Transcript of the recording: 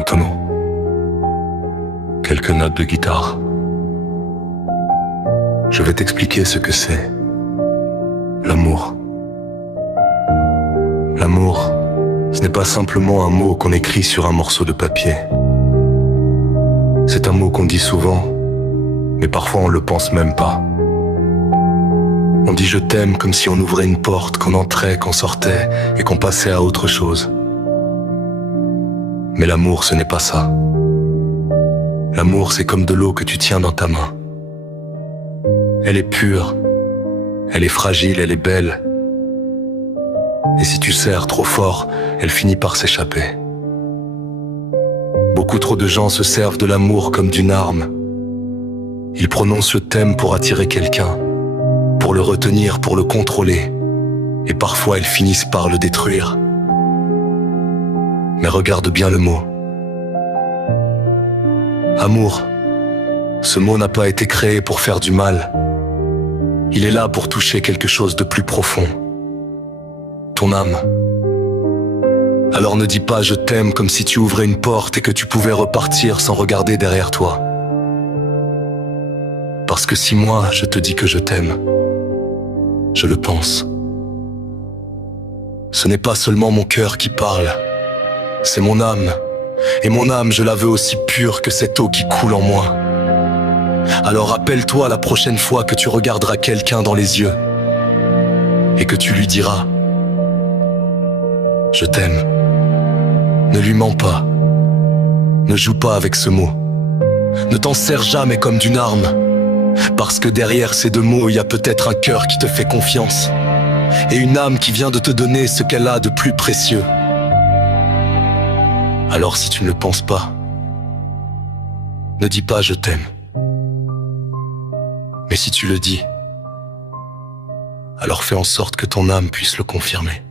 lentement. Quelques notes de guitare. Je vais t'expliquer ce que c'est. L'amour. L'amour, ce n'est pas simplement un mot qu'on écrit sur un morceau de papier. C'est un mot qu'on dit souvent, mais parfois on le pense même pas. On dit je t'aime comme si on ouvrait une porte, qu'on entrait, qu'on sortait et qu'on passait à autre chose. Mais l'amour, ce n'est pas ça. L'amour, c'est comme de l'eau que tu tiens dans ta main. Elle est pure, elle est fragile, elle est belle. Et si tu serres trop fort, elle finit par s'échapper. Beaucoup trop de gens se servent de l'amour comme d'une arme. Ils prononcent je t'aime pour attirer quelqu'un, pour le retenir, pour le contrôler. Et parfois ils finissent par le détruire. Mais regarde bien le mot. Amour. Ce mot n'a pas été créé pour faire du mal. Il est là pour toucher quelque chose de plus profond. Ton âme. Alors ne dis pas je t'aime comme si tu ouvrais une porte et que tu pouvais repartir sans regarder derrière toi. Parce que si moi je te dis que je t'aime, je le pense. Ce n'est pas seulement mon cœur qui parle, c'est mon âme. Et mon âme, je la veux aussi pure que cette eau qui coule en moi. Alors rappelle-toi la prochaine fois que tu regarderas quelqu'un dans les yeux et que tu lui diras je t'aime. Ne lui mens pas. Ne joue pas avec ce mot. Ne t'en sers jamais comme d'une arme. Parce que derrière ces deux mots, il y a peut-être un cœur qui te fait confiance. Et une âme qui vient de te donner ce qu'elle a de plus précieux. Alors si tu ne le penses pas, ne dis pas je t'aime. Mais si tu le dis, alors fais en sorte que ton âme puisse le confirmer.